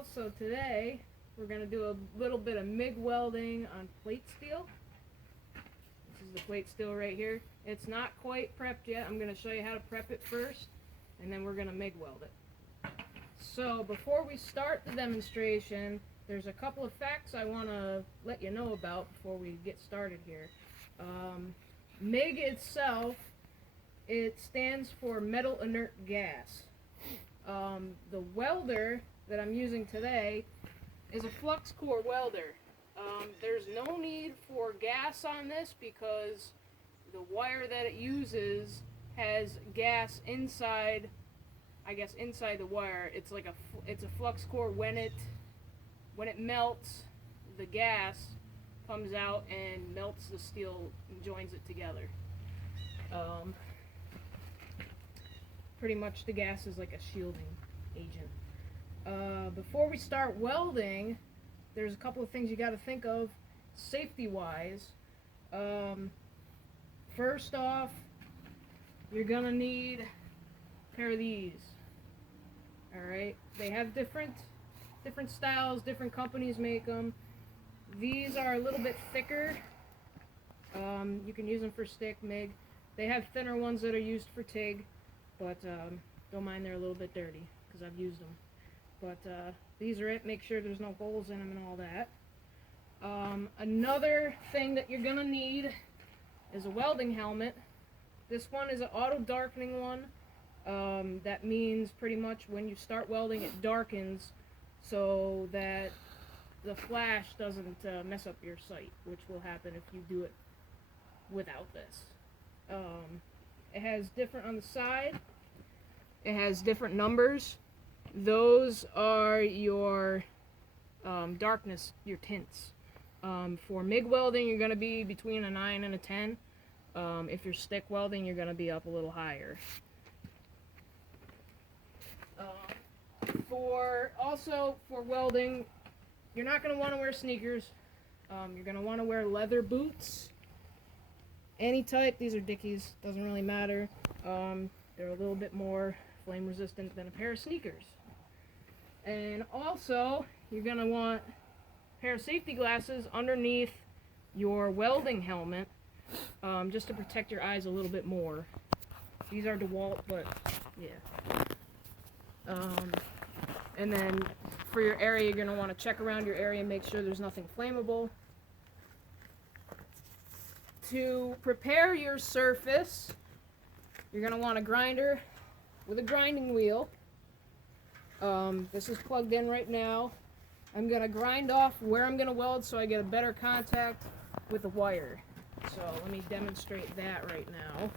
y'all. So today we're going to do a little bit of MIG welding on plate steel. This is the plate steel right here. It's not quite prepped yet. I'm going to show you how to prep it first, and then we're going to MIG weld it. So before we start the demonstration, there's a couple of facts I want to let you know about before we get started here. MIG itself, it stands for metal inert gas. The welder that I'm using today is a flux core welder. There's no need for gas on this because the wire that it uses has gas inside, I guess inside the wire. It's like it's a flux core. When it melts, the gas comes out and melts the steel and joins it together. Pretty much the gas is like a shielding agent. Before we start welding, there's a couple of things you got to think of safety wise. First off, you're gonna need a pair of these. Alright, they have different styles, different companies make them. These are a little bit thicker. You can use them for stick, MIG. They have thinner ones that are used for TIG, but don't mind they're a little bit dirty because I've used them. But these are it. Make sure there's no holes in them and all that. Another thing that you're gonna need is a welding helmet. This one is an auto darkening one. That means pretty much when you start welding it darkens so that the flash doesn't mess up your sight, which will happen if you do it without this. It has different on the side. It has different numbers. Those are your darkness, your tints. For MIG welding, you're going to be between a 9 and a 10. If you're stick welding, you're going to be up a little higher. For welding, you're not going to want to wear sneakers. You're going to want to wear leather boots. Any type. These are Dickies. Doesn't really matter. They're a little bit more flame resistant than a pair of sneakers. And also, you're going to want a pair of safety glasses underneath your welding helmet, just to protect your eyes a little bit more. These are DeWalt, but yeah. And then for your area, you're going to want to check around your area and make sure there's nothing flammable. To prepare your surface, you're going to want a grinder with a grinding wheel. This is plugged in right now. I'm going to grind off where I'm going to weld so I get a better contact with the wire. So let me demonstrate that right now.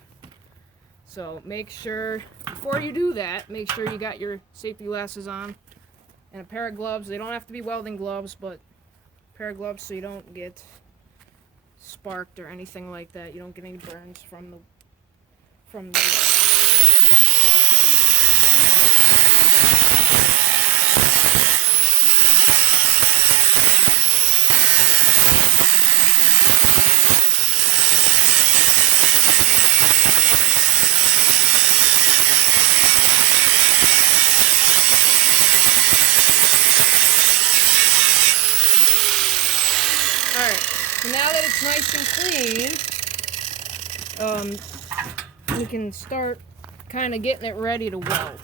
So make sure, before you do that, make sure you got your safety glasses on and a pair of gloves. They don't have to be welding gloves, but a pair of gloves so you don't get sparked or anything like that. You don't get any burns from the Alright, so now that it's nice and clean, we can start kind of getting it ready to weld.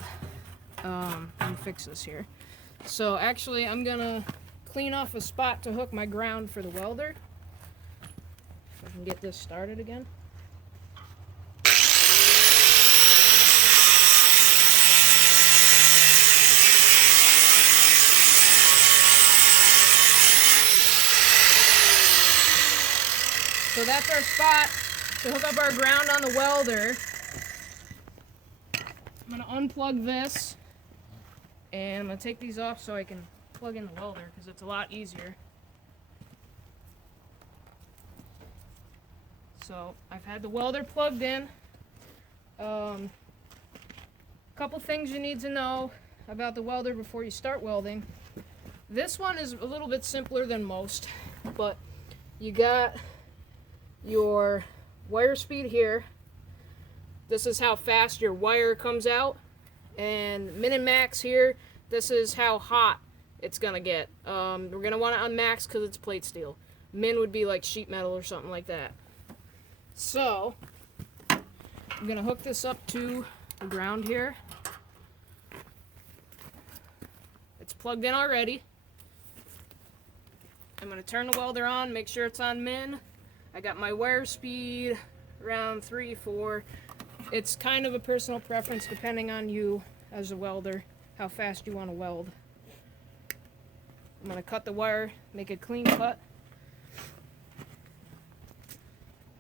Let me fix this here. So actually, I'm going to clean off a spot to hook my ground for the welder. So I can get this started again. So that's our spot to hook up our ground on the welder. I'm going to unplug this, and I'm going to take these off so I can plug in the welder because it's a lot easier. So I've had the welder plugged in. Couple things you need to know about the welder before you start welding. This one is a little bit simpler than most, but you got your wire speed here. This is how fast your wire comes out, and min and max here, this is how hot it's gonna get. We're gonna want it on max because it's plate steel. Min would be like sheet metal or something like that. So I'm gonna hook this up to the ground here. It's plugged in already. I'm gonna turn the welder on, make sure it's on min. I got my wire speed around 3, 4. It's kind of a personal preference depending on you as a welder, how fast you want to weld. I'm gonna cut the wire, make a clean cut.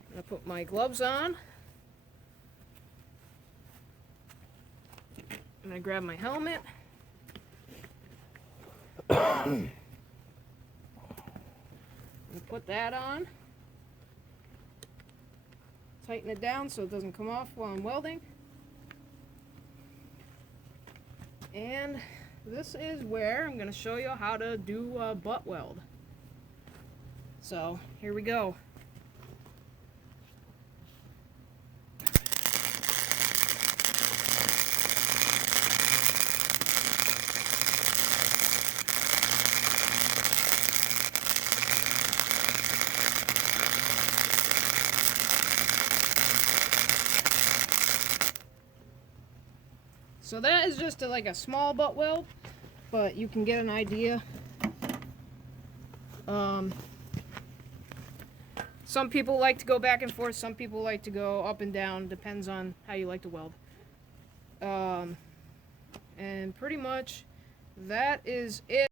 I'm gonna put my gloves on. I'm gonna grab my helmet. I'm gonna put that on. Tighten it down so it doesn't come off while I'm welding. And this is where I'm gonna show you how to do a butt weld. So here we go. So that is just like a small butt weld, but you can get an idea. Some people like to go back and forth, some people like to go up and down, depends on how you like to weld. And pretty much that is it.